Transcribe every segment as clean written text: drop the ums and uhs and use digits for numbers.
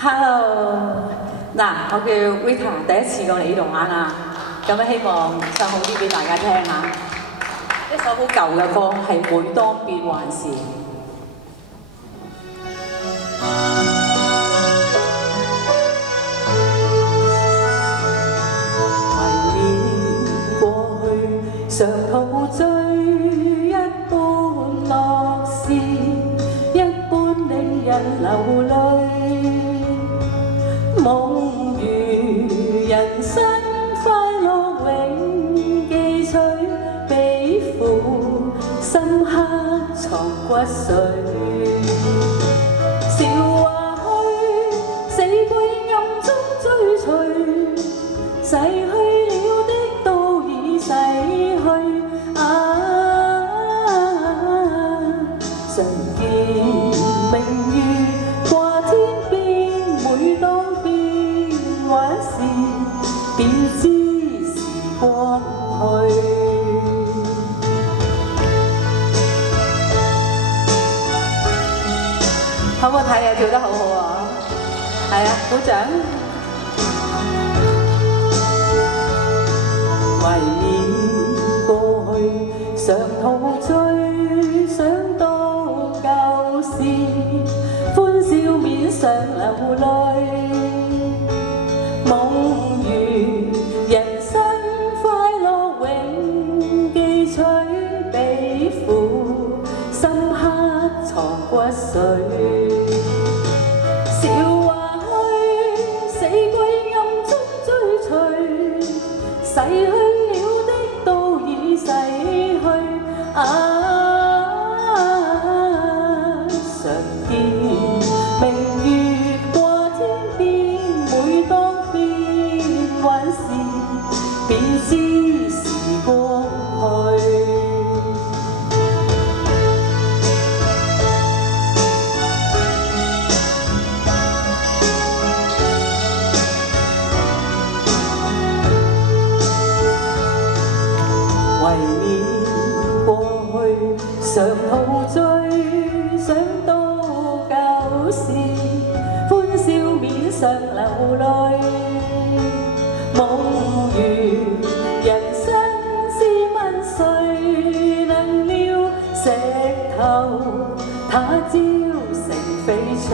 Hello，嗱，我叫 Rita，第一次過嚟呢度玩啊，咁希望唱好啲俾大家聽啊。一首好舊嘅歌，係每當變幻時。懷念過去，常陶醉一般樂事，一般令人流淚。夢如人生快樂永記取，比負深刻藏骨髓。韶華去，死歸暗中追隨，逝去了的都已逝去。常見明月掛天邊，每當還是便知時光去。好唔好睇啊？跳得好好啊！係啊，鼓掌。懷念過去，常陶醉，想到舊時，歡笑面上流淚。夢如人生快樂永記取，比負深刻藏骨髓。韶華去，死歸暗中追隨，逝去了的都已逝去。常見明月掛天邊，每當還是便知時光去。懷念過去，常陶醉，想到舊時，歡笑面上流淚。夢如人生試問誰能料，石頭他朝成翡翠。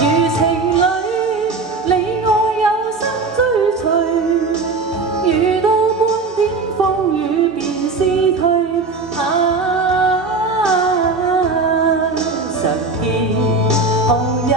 如情侶你我有心追隨，遇到半點風雨便思退。常見紅日